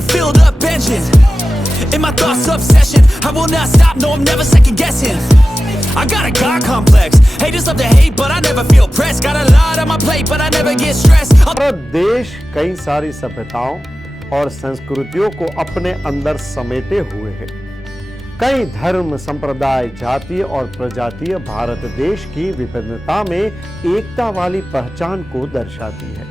a filled up engine. In my thoughts obsession, I will not stop, no I'm never second guessing. I got a God complex, haters love to hate but I never feel pressed. Got a lot on my plate but I never get stressed. Bharat देश कई सारी सभ्यताओं और संस्कृतियों को अपने अंदर समेटे हुए है। कई धर्म, संप्रदाय, जातीय और प्रजातीय भारत देश की विभिन्नता में एकता वाली पहचान को दर्शाती है।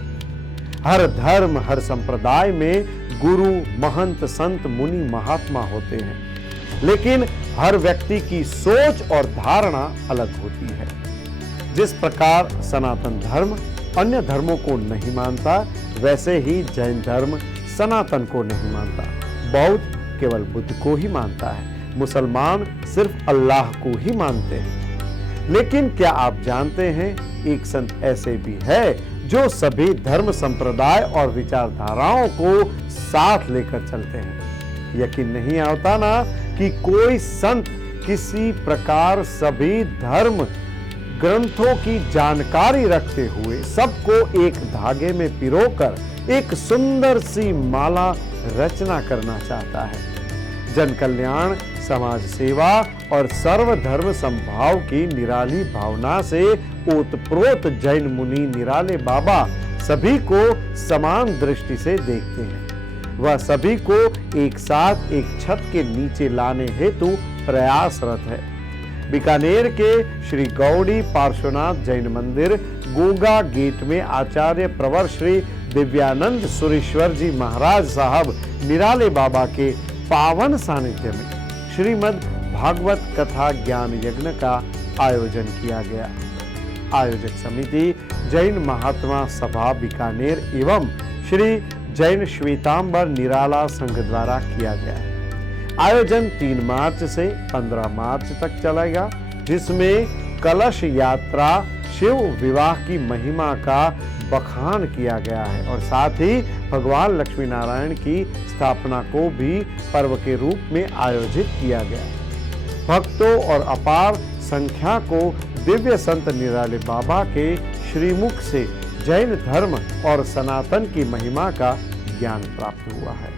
हर धर्म, हर संप्रदाय में गुरु, महंत, संत, मुनि, महात्मा होते हैं, लेकिन हर व्यक्ति की सोच और धारणा अलग होती है। जिस प्रकार सनातन धर्म अन्य धर्मों को नहीं मानता, वैसे ही जैन धर्म सनातन को नहीं मानता। बौद्ध केवल बुद्ध को ही मानता है। मुसलमान सिर्फ अल्लाह को ही मानते हैं। लेकिन क्या आप जानते हैं, एक संत ऐसे भी है जो सभी धर्म, संप्रदाय और विचारधाराओं को साथ लेकर चलते हैं। यकीन नहीं आता ना कि कोई संत किसी प्रकार सभी धर्म ग्रंथों की जानकारी रखते हुए सबको एक धागे में पिरोकर एक सुंदर सी माला रचना करना चाहता है। जन कल्याण, समाज सेवा और सर्वधर्म समभाव की निराली भावना से ओतप्रोत जैन मुनि निराले बाबा सभी को समान दृष्टि से देखते हैं। वह सभी को एक साथ एक छत के नीचे लाने हेतु प्रयासरत है। बीकानेर के श्री गौड़ी पार्श्वनाथ जैन मंदिर गोगा गेट में आचार्य प्रवर श्री दिव्यानंद सुरेश्वर जी महाराज साहब निराले बाबा के पावन सानिध्य में श्रीमद् भागवत कथा ज्ञान यज्ञ का आयोजन किया गया। आयोजक समिति जैन महात्मा सभा बीकानेर एवं श्री जैन श्वेतांबर निराला संघ द्वारा किया गया। आयोजन 3 मार्च से 15 मार्च तक चलेगा, जिसमें कलश यात्रा, शिव विवाह की महिमा का बखान किया गया है और साथ ही भगवान लक्ष्मी नारायण की स्थापना को भी पर्व के रूप में आयोजित किया गया। भक्तों और अपार संख्या को दिव्य संत निराले बाबा के श्रीमुख से जैन धर्म और सनातन की महिमा का ज्ञान प्राप्त हुआ है।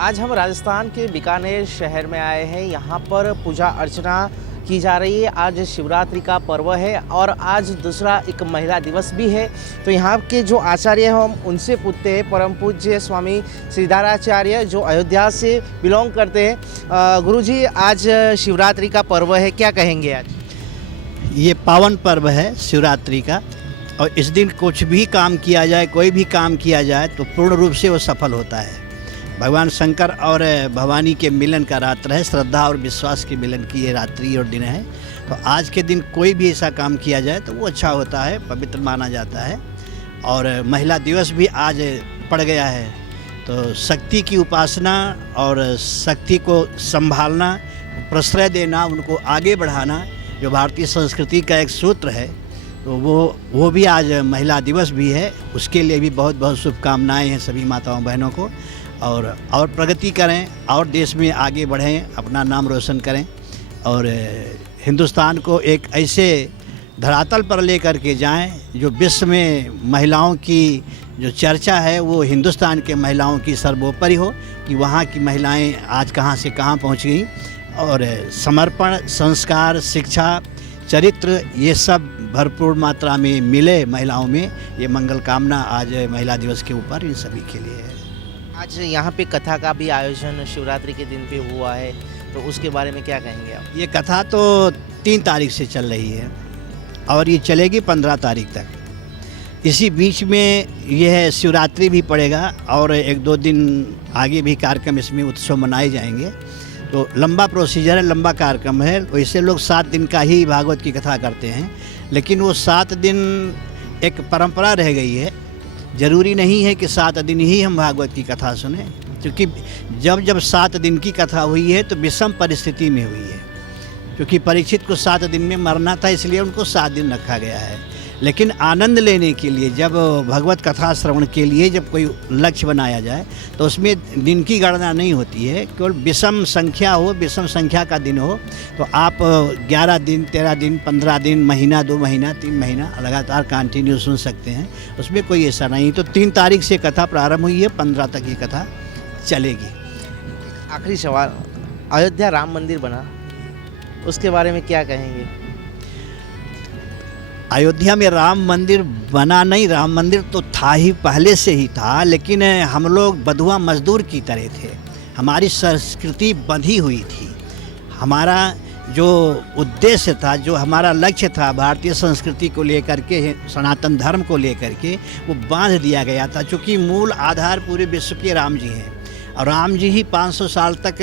आज हम राजस्थान के बीकानेर शहर में आए हैं। यहाँ पर पूजा अर्चना की जा रही है। आज शिवरात्रि का पर्व है और आज दूसरा एक महिला दिवस भी है। तो यहाँ के जो आचार्य हैं हम उनसे पूछते हैं, परम पूज्य स्वामी श्रीधराचार्य जो अयोध्या से बिलोंग करते हैं। गुरुजी, आज शिवरात्रि का पर्व है, क्या कहेंगे आज? ये पावन पर्व है शिवरात्रि का, और इस दिन कुछ भी काम किया जाए, कोई भी काम किया जाए तो पूर्ण रूप से वो सफल होता है। भगवान शंकर और भवानी के मिलन का रात्र है, श्रद्धा और विश्वास के मिलन की ये रात्रि और दिन है। तो आज के दिन कोई भी ऐसा काम किया जाए तो वो अच्छा होता है, पवित्र माना जाता है। और महिला दिवस भी आज पड़ गया है, तो शक्ति की उपासना और शक्ति को संभालना, प्रश्रय देना, उनको आगे बढ़ाना, जो भारतीय संस्कृति का एक सूत्र है, तो वो भी आज महिला दिवस भी है। उसके लिए भी बहुत बहुत शुभकामनाएँ हैं सभी माताओं बहनों को। और प्रगति करें और देश में आगे बढ़ें, अपना नाम रोशन करें और हिंदुस्तान को एक ऐसे धरातल पर लेकर के जाएं जो विश्व में महिलाओं की जो चर्चा है वो हिंदुस्तान के महिलाओं की सर्वोपरि हो, कि वहाँ की महिलाएं आज कहाँ से कहाँ पहुँच गई। और समर्पण, संस्कार, शिक्षा, चरित्र, ये सब भरपूर मात्रा में मिले महिलाओं में। ये मंगल कामना आज महिला दिवस के ऊपर इन सभी के लिए है। आज यहाँ पे कथा का भी आयोजन शिवरात्रि के दिन पे हुआ है, तो उसके बारे में क्या कहेंगे आप? ये कथा तो 3 तारीख से चल रही है और ये चलेगी 15 तारीख तक। इसी बीच में यह शिवरात्रि भी पड़ेगा और 1-2 दिन आगे भी कार्यक्रम इसमें उत्सव मनाए जाएंगे। तो लंबा प्रोसीजर है, लंबा कार्यक्रम है। वैसे लोग 7 दिन का ही भागवत की कथा करते हैं, लेकिन वो 7 दिन एक परंपरा रह गई है। जरूरी नहीं है कि 7 दिन ही हम भागवत की कथा सुने, क्योंकि जब 7 दिन की कथा हुई है तो विषम परिस्थिति में हुई है, क्योंकि परीक्षित को 7 दिन में मरना था, इसलिए उनको 7 दिन रखा गया है। लेकिन आनंद लेने के लिए जब भगवत कथा श्रवण के लिए जब कोई लक्ष्य बनाया जाए तो उसमें दिन की गणना नहीं होती है, केवल विषम संख्या हो, विषम संख्या का दिन हो तो आप 11 दिन, 13 दिन, 15 दिन, महीना, 2 महीना, 3 महीना लगातार कंटिन्यू सुन सकते हैं। उसमें कोई ऐसा नहीं। तो 3 तारीख से कथा प्रारंभ हुई है, 15 तक ये कथा चलेगी। आखिरी सवाल, अयोध्या राम मंदिर बना, उसके बारे में क्या कहेंगे? अयोध्या में राम मंदिर बना नहीं, राम मंदिर तो था ही, पहले से ही था, लेकिन हम लोग बधुआ मजदूर की तरह थे। हमारी संस्कृति बंधी हुई थी। हमारा जो उद्देश्य था, जो हमारा लक्ष्य था भारतीय संस्कृति को लेकर के, सनातन धर्म को लेकर के, वो बांध दिया गया था। चूँकि मूल आधार पूरे विश्व के राम जी हैं और राम जी ही 500 साल तक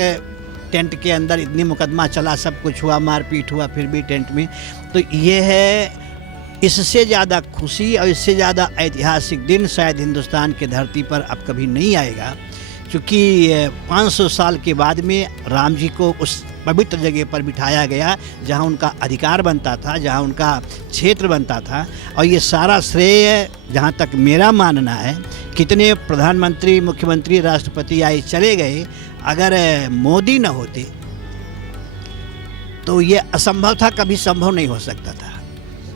टेंट के अंदर, इतनी मुकदमा चला, सब कुछ हुआ, मारपीट हुआ, फिर भी टेंट में। तो ये है, इससे ज़्यादा खुशी और इससे ज़्यादा ऐतिहासिक दिन शायद हिंदुस्तान के धरती पर अब कभी नहीं आएगा, क्योंकि 500 साल के बाद में राम जी को उस पवित्र जगह पर बिठाया गया जहां उनका अधिकार बनता था, जहां उनका क्षेत्र बनता था। और ये सारा श्रेय, जहां तक मेरा मानना है, कितने प्रधानमंत्री, मुख्यमंत्री, राष्ट्रपति आए चले गए, अगर मोदी न होते तो ये असंभव था, कभी संभव नहीं हो सकता था।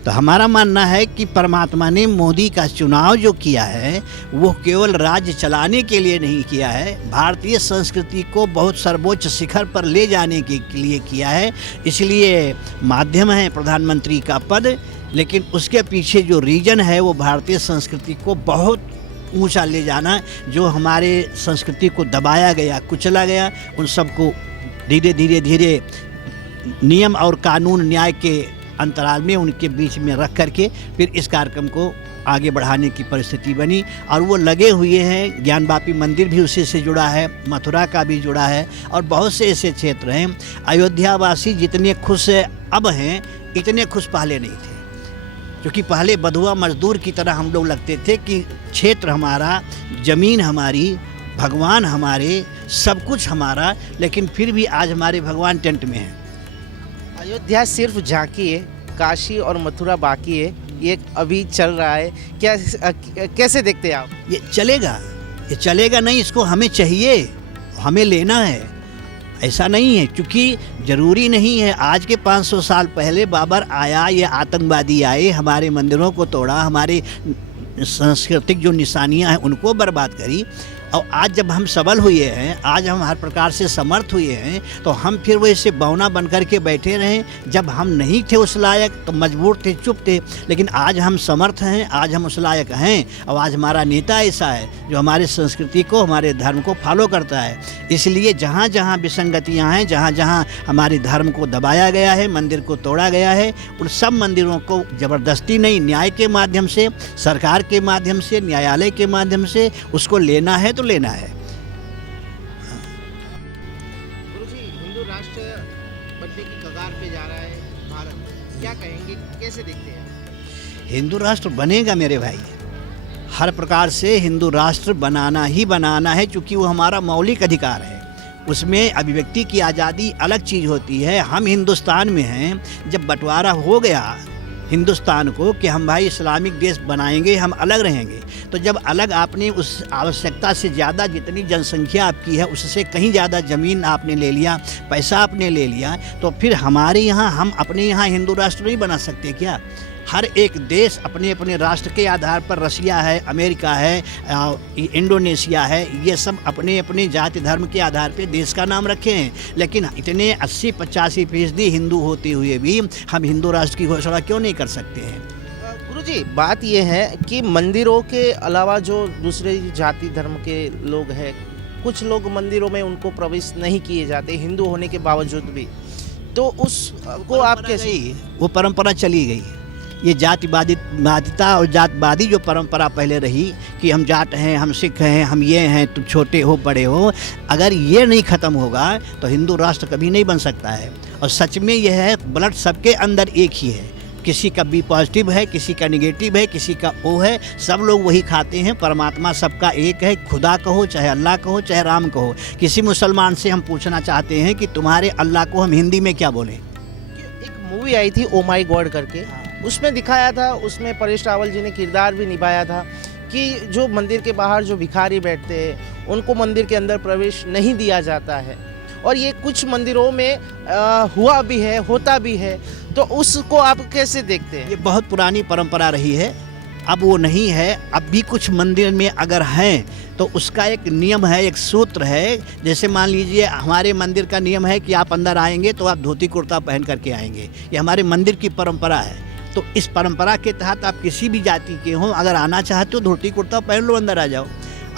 तो हमारा मानना है कि परमात्मा ने मोदी का चुनाव जो किया है वो केवल राज्य चलाने के लिए नहीं किया है, भारतीय संस्कृति को बहुत सर्वोच्च शिखर पर ले जाने के लिए किया है। इसलिए माध्यम है प्रधानमंत्री का पद, लेकिन उसके पीछे जो रीजन है वो भारतीय संस्कृति को बहुत ऊंचा ले जाना, जो हमारे संस्कृति को दबाया गया, कुचला गया, उन सबको धीरे धीरे धीरे नियम और कानून, न्याय के अंतराल में, उनके बीच में रख करके फिर इस कार्यक्रम को आगे बढ़ाने की परिस्थिति बनी। और वो लगे हुए हैं। ज्ञानवापी मंदिर भी उसी से जुड़ा है, मथुरा का भी जुड़ा है, और बहुत से ऐसे क्षेत्र हैं। अयोध्यावासी जितने खुश अब हैं, इतने खुश पहले नहीं थे, क्योंकि पहले बधुआ मजदूर की तरह हम लोग लगते थे कि क्षेत्र हमारा, ज़मीन हमारी, भगवान हमारे, सब कुछ हमारा, लेकिन फिर भी आज हमारे भगवान टेंट में हैं। अयोध्या सिर्फ झांकी है, काशी और मथुरा बाकी है, ये अभी चल रहा है। क्या कैसे देखते हैं आप? ये चलेगा नहीं, इसको हमें चाहिए, हमें लेना है। ऐसा नहीं है, क्योंकि ज़रूरी नहीं है। आज के 500 साल पहले बाबर आया, ये आतंकवादी आए, हमारे मंदिरों को तोड़ा, हमारे सांस्कृतिक जो निशानियां हैं उनको बर्बाद करी। और आज जब हम सबल हुए हैं, आज हम हर प्रकार से समर्थ हुए हैं, तो हम फिर वैसे बौना बन कर के बैठे रहें? जब हम नहीं थे उस लायक तो मजबूर थे, चुप थे, लेकिन आज हम समर्थ हैं, आज हम उस लायक हैं, और आज हमारा नेता ऐसा है जो हमारे संस्कृति को, हमारे धर्म को फॉलो करता है। इसलिए जहाँ जहाँ विसंगतियाँ हैं, जहाँ जहाँ हमारे धर्म को दबाया गया है, मंदिर को तोड़ा गया है, उन सब मंदिरों को ज़बरदस्ती नहीं, न्याय के माध्यम से, सरकार के माध्यम से, न्यायालय के माध्यम से उसको लेना है तो लेना है। गुरुजी, हिंदू राष्ट्र बनने की कगार पे जा रहा है भारत, क्या कहेंगे, कैसे देखते हैं? हिंदू राष्ट्र बनेगा मेरे भाई, हर प्रकार से हिंदू राष्ट्र बनाना ही बनाना है, क्योंकि वो हमारा मौलिक अधिकार है। उसमें अभिव्यक्ति की आज़ादी अलग चीज़ होती है। हम हिंदुस्तान में हैं, जब बंटवारा हो गया हिंदुस्तान को कि हम भाई इस्लामिक देश बनाएंगे, हम अलग रहेंगे, तो जब अलग आपने उस आवश्यकता से ज़्यादा, जितनी जनसंख्या आपकी है उससे कहीं ज़्यादा ज़मीन आपने ले लिया, पैसा आपने ले लिया, तो फिर हमारे यहाँ, हम अपने यहाँ हिंदू राष्ट्र नहीं बना सकते क्या? हर एक देश अपने अपने राष्ट्र के आधार पर, रसिया है, अमेरिका है, इंडोनेशिया है, ये सब अपने अपने जाति धर्म के आधार पे देश का नाम रखे हैं। लेकिन इतने 80-85% हिंदू होते हुए भी हम हिंदू राष्ट्र की घोषणा क्यों नहीं कर सकते हैं? गुरुजी, बात ये है कि मंदिरों के अलावा जो दूसरे जाति धर्म के लोग हैं, कुछ लोग मंदिरों में उनको प्रवेश नहीं किए जाते हिंदू होने के बावजूद भी, तो उसको आप कैसे? वो परंपरा चली गई। ये जातिवादिता और जातवादी जो परंपरा पहले रही कि हम जाट हैं, हम सिख हैं, हम ये हैं, तुम छोटे हो बड़े हो, अगर ये नहीं ख़त्म होगा तो हिंदू राष्ट्र कभी नहीं बन सकता है। और सच में यह है, ब्लड सबके अंदर एक ही है, किसी का बी पॉजिटिव है, किसी का निगेटिव है, किसी का ओ है, सब लोग वही खाते हैं। परमात्मा सबका एक है, खुदा कहो, चाहे अल्लाह कहो, चाहे राम कहो। किसी मुसलमान से हम पूछना चाहते हैं कि तुम्हारे अल्लाह को हम हिंदी में क्या बोलें? एक मूवी आई थी ओ माई गॉड करके, उसमें दिखाया था, उसमें परेश रावल जी ने किरदार भी निभाया था कि जो मंदिर के बाहर जो भिखारी बैठते हैं उनको मंदिर के अंदर प्रवेश नहीं दिया जाता है, और ये कुछ मंदिरों में हुआ भी है, होता भी है। तो उसको आप कैसे देखते हैं? ये बहुत पुरानी परंपरा रही है, अब वो नहीं है। अब भी कुछ मंदिर में अगर हैं तो उसका एक नियम है, एक सूत्र है। जैसे मान लीजिए हमारे मंदिर का नियम है कि आप अंदर आएंगे तो आप धोती कुर्ता पहन करके आएंगे, ये हमारे मंदिर की परंपरा है। तो इस परंपरा के तहत आप किसी भी जाति के हों, अगर आना चाहते हो धोती कुर्ता पहन लो, अंदर आ जाओ।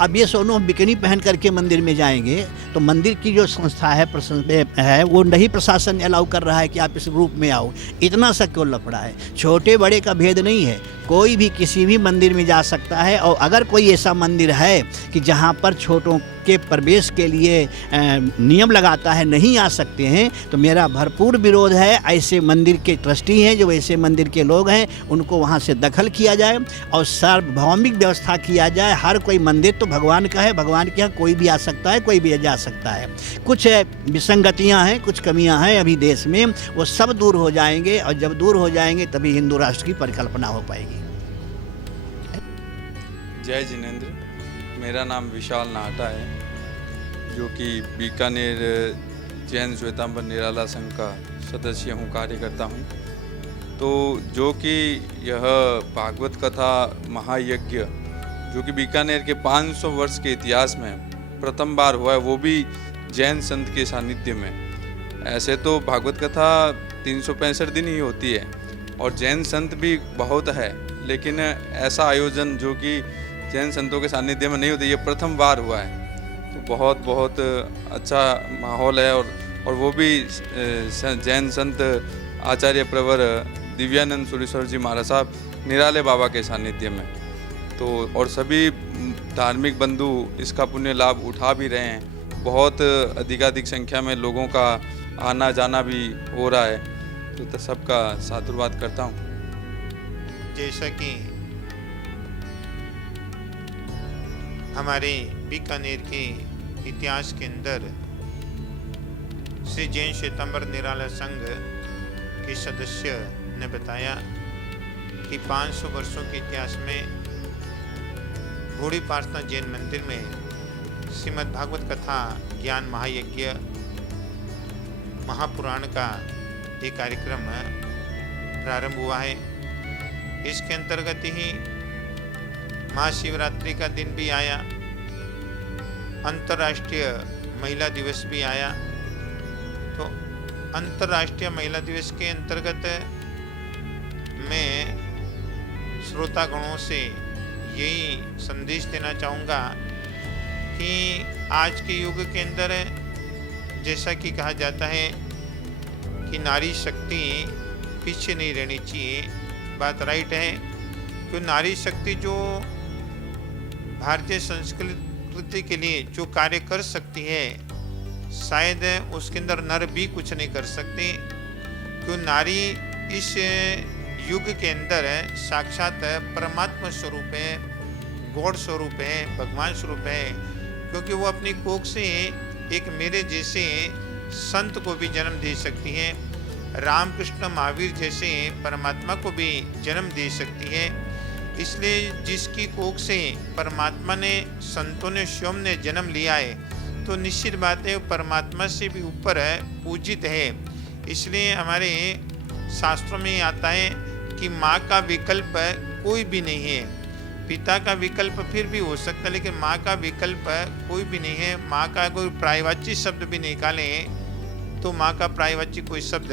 अब ये सोनो बिकनी पहन करके मंदिर में जाएंगे तो मंदिर की जो संस्था है वो नहीं प्रशासन अलाउ कर रहा है कि आप इस रूप में आओ। इतना सा क्यों लफड़ा है? छोटे बड़े का भेद नहीं है, कोई भी किसी भी मंदिर में जा सकता है। और अगर कोई ऐसा मंदिर है कि जहाँ पर छोटों के प्रवेश के लिए नियम लगाता है, नहीं आ सकते हैं, तो मेरा भरपूर विरोध है। ऐसे मंदिर के ट्रस्टी हैं, जो ऐसे मंदिर के लोग हैं, उनको वहाँ से दखल किया जाए और सार्वभौमिक व्यवस्था किया जाए। हर कोई मंदिर तो भगवान का है, भगवान के यहाँ कोई भी आ सकता है, कोई भी जा सकता है। कुछ विसंगतियाँ हैं, कुछ कमियाँ हैं अभी देश में, वो सब दूर हो जाएंगे, और जब दूर हो जाएंगे तभी हिंदू राष्ट्र की परिकल्पना हो पाएगी। जय जिनेंद्र, मेरा नाम विशाल नाहटा है, जो कि बीकानेर जैन श्वेतांबर निराला संघ का सदस्य हूँ, कार्यकर्ता हूँ। तो जो कि यह भागवत कथा महायज्ञ जो कि बीकानेर के 500 वर्ष के इतिहास में प्रथम बार हुआ है, वो भी जैन संत के सानिध्य में। ऐसे तो भागवत कथा 365 दिन ही होती है और जैन संत भी बहुत है, लेकिन ऐसा आयोजन जो कि जैन संतों के सानिध्य में नहीं होता, ये प्रथम बार हुआ है। तो बहुत बहुत अच्छा माहौल है, और वो भी जैन संत आचार्य प्रवर दिव्यानंद सुरेश्वर जी महाराज साहब निराले बाबा के सानिध्य में। तो और सभी धार्मिक बंधु इसका पुण्य लाभ उठा भी रहे हैं। बहुत अधिकाधिक संख्या में लोगों का आना जाना भी हो रहा है, तो सबका साधुवाद करता हूँ। जैसा कि हमारे बीकानेर के इतिहास के अंदर श्री जैन श्वेतांबर निराला संघ के सदस्य ने बताया कि 500 वर्षों के इतिहास में घोड़ी पार्सना जैन मंदिर में श्रीमद् भागवत कथा ज्ञान महायज्ञ महापुराण का एक कार्यक्रम प्रारंभ हुआ है। इसके अंतर्गत ही महाशिवरात्रि का दिन भी आया, अंतर्राष्ट्रीय महिला दिवस भी आया। तो अंतर्राष्ट्रीय महिला दिवस के अंतर्गत मैं श्रोतागणों से यही संदेश देना चाहूँगा कि आज के युग के अंदर जैसा कि कहा जाता है कि नारी शक्ति पीछे नहीं रहनी चाहिए, बात राइट है। क्यों नारी शक्ति जो भारतीय संस्कृति के लिए जो कार्य कर सकती है, शायद उसके अंदर नर भी कुछ नहीं कर सकते। क्यों नारी इस युग के अंदर साक्षात परमात्मा स्वरूप है, गॉड स्वरूप है, भगवान स्वरूप है। क्योंकि वो अपनी कोख से एक मेरे जैसे संत को भी जन्म दे सकती है, रामकृष्ण महावीर जैसे परमात्मा को भी जन्म दे सकती है। इसलिए जिसकी कोख से परमात्मा ने, संतों ने, स्वयं ने जन्म लिया है, तो निश्चित बात है परमात्मा से भी ऊपर है, पूजित है। इसलिए हमारे शास्त्रों में आता है कि माँ का विकल्प कोई भी नहीं है। पिता का विकल्प फिर भी हो सकता है, लेकिन माँ का विकल्प कोई भी नहीं है। माँ का कोई पर्यायवाची शब्द भी निकालें तो माँ का पर्यायवाची कोई शब्द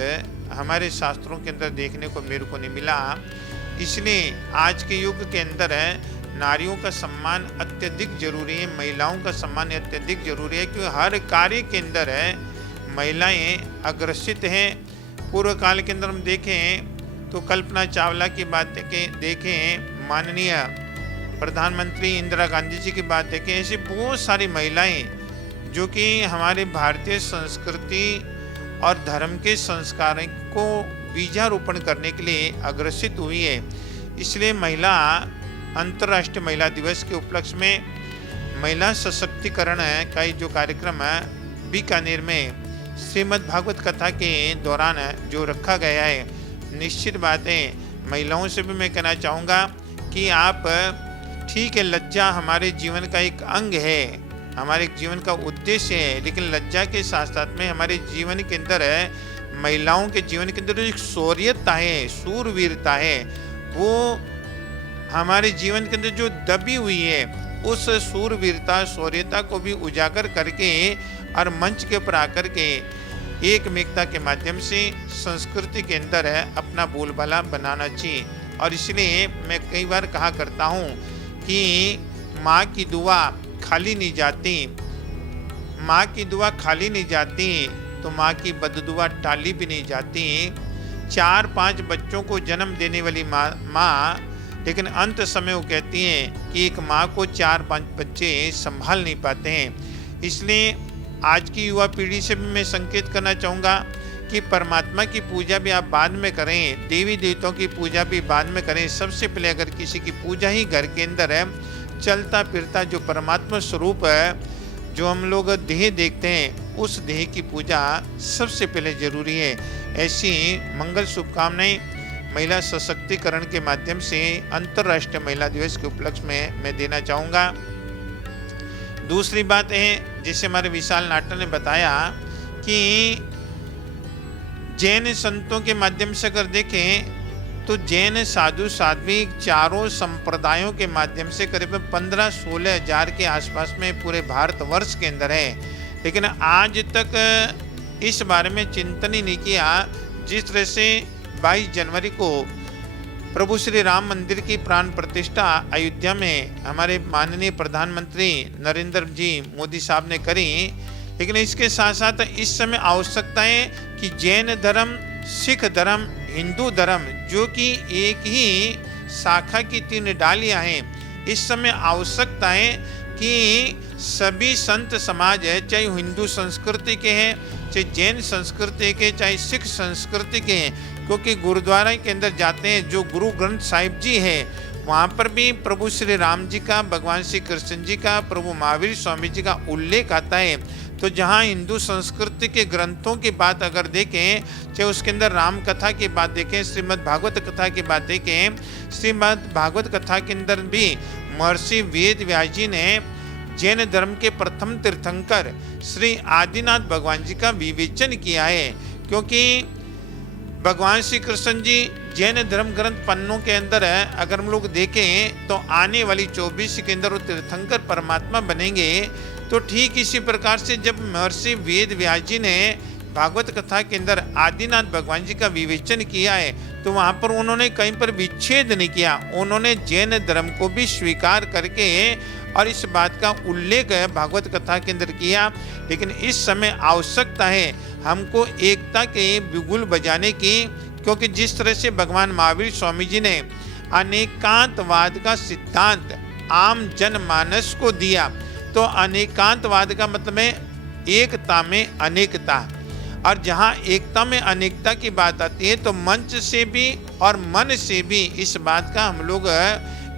हमारे शास्त्रों के अंदर देखने को मेरे को नहीं मिला। इसलिए आज के युग के अंदर नारियों का सम्मान अत्यधिक जरूरी है, महिलाओं का सम्मान अत्यधिक जरूरी है, क्योंकि हर कार्य के अंदर महिलाएं अग्रसित हैं। पूर्व काल के अंदर हम देखें तो कल्पना चावला की बात देखें, माननीय प्रधानमंत्री इंदिरा गांधी जी की बात देखें, ऐसी बहुत सारी महिलाएं जो कि हमारे भारतीय संस्कृति और धर्म के संस्कारों को बीजारोपण करने के लिए अग्रसित हुई है। इसलिए महिला अंतर्राष्ट्रीय महिला दिवस के उपलक्ष्य में महिला सशक्तिकरण का जो कार्यक्रम है बीकानेर में श्रीमद् भागवत कथा के दौरान जो रखा गया है, निश्चित बात है महिलाओं से भी मैं कहना चाहूँगा कि आप ठीक है, लज्जा हमारे जीवन का एक अंग है, हमारे जीवन का उद्देश्य है, लेकिन लज्जा के साथ साथ में हमारे जीवन के अंदर महिलाओं के जीवन के अंदर एक शौर्यता है, शूरवीरता है, वो हमारे जीवन के अंदर जो दबी हुई है उस शूरवीरता शौर्यता को भी उजागर करके और मंच के ऊपर आकर के एकमेकता के माध्यम से संस्कृति के अंदर अपना बोलबाला बनाना चाहिए। और इसलिए मैं कई बार कहा करता हूँ कि माँ की दुआ खाली नहीं जाती, माँ की दुआ खाली नहीं जाती तो माँ की बददुआ टाली भी नहीं जाती। 4-5 बच्चों को जन्म देने वाली माँ लेकिन अंत समय वो कहती हैं कि एक माँ को 4-5 बच्चे संभाल नहीं पाते हैं। इसलिए आज की युवा पीढ़ी से भी मैं संकेत करना चाहूँगा कि परमात्मा की पूजा भी आप बाद में करें, देवी देवताओं की पूजा भी बाद में करें। सबसे पहले अगर किसी की पूजा ही घर के अंदर है, चलता फिरता जो परमात्मा स्वरूप है, जो हम लोग देह देखते हैं, उस देह की पूजा सबसे पहले जरूरी है। ऐसी मंगल शुभकामनाएं महिला सशक्तिकरण के माध्यम से अंतर्राष्ट्रीय महिला दिवस के उपलक्ष्य में मैं देना चाहूँगा। दूसरी बात है, जैसे हमारे विशाल नाटा ने बताया कि जैन संतों के माध्यम से अगर देखें तो जैन साधु साध्वी चारों संप्रदायों के माध्यम से करीब 15-16 हजार के आसपास में पूरे भारतवर्ष के अंदर है, लेकिन आज तक इस बारे में चिंतन ही नहीं किया। जिस तरह से 22 जनवरी को प्रभु श्री राम मंदिर की प्राण प्रतिष्ठा अयोध्या में हमारे माननीय प्रधानमंत्री नरेंद्र जी मोदी साहब ने करी, लेकिन इसके साथ साथ इस समय आवश्यकता है कि जैन धर्म, सिख धर्म, हिंदू धर्म, जो कि एक ही शाखा की 3 डालियां हैं, इस समय आवश्यकता है कि सभी संत समाज है, चाहे हिंदू संस्कृति के हैं, चाहे जैन संस्कृति के, चाहे सिख संस्कृति के हैं, क्योंकि गुरुद्वारा के अंदर जाते हैं, जो गुरु ग्रंथ साहिब जी है, वहाँ पर भी प्रभु श्री राम जी का, भगवान श्री कृष्ण जी का, प्रभु महावीर स्वामी जी का उल्लेख आता है। तो जहाँ हिंदू संस्कृति के ग्रंथों की बात अगर देखें, चाहे उसके अंदर राम कथा की बात देखें, श्रीमद् भागवत कथा की बात देखें, श्रीमद् भागवत कथा के अंदर भी महर्षि वेद व्यास जी ने जैन धर्म के प्रथम तीर्थंकर श्री आदिनाथ भगवान जी का विवेचन किया है। क्योंकि भगवान श्री कृष्ण जी जैन धर्म ग्रंथ पन्नों के अंदर है, अगर हम लोग देखें तो आने वाली 24 के अंदर वो तीर्थंकर परमात्मा बनेंगे। तो ठीक इसी प्रकार से जब महर्षि वेद व्यास जी ने भागवत कथा के अंदर आदिनाथ भगवान जी का विवेचन किया है, तो वहाँ पर उन्होंने कहीं पर विच्छेद नहीं किया, उन्होंने जैन धर्म को भी स्वीकार करके और इस बात का उल्लेख भागवत कथा के अंदर किया। लेकिन इस समय आवश्यकता है हमको एकता के बिगुल बजाने की, क्योंकि जिस तरह से भगवान महावीर स्वामी जी ने अनेकांतवाद का सिद्धांत आम जनमानस को दिया, तो अनेकांतवाद का मतलब है एकता में अनेकता, और जहाँ एकता में अनेकता की बात आती है तो मंच से भी और मन से भी इस बात का हम लोग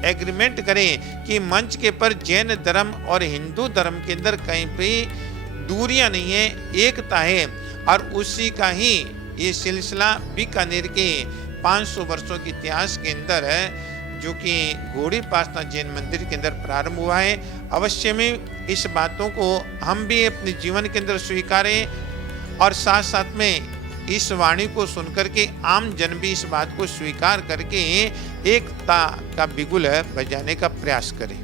एग्रीमेंट करें कि मंच के पर जैन धर्म और हिंदू धर्म के अंदर कहीं भी दूरियां नहीं है, एकता है। और उसी का ही ये सिलसिला बीकानेर के 500 वर्षों के इतिहास के अंदर है, जो कि घोड़ी पासना जैन मंदिर के अंदर प्रारंभ हुआ है। अवश्य में इस बातों को हम भी अपने जीवन के अंदर स्वीकारें और साथ साथ में इस वाणी को सुनकर के आम जन भी इस बात को स्वीकार करके एकता का बिगुल बजाने का प्रयास करें।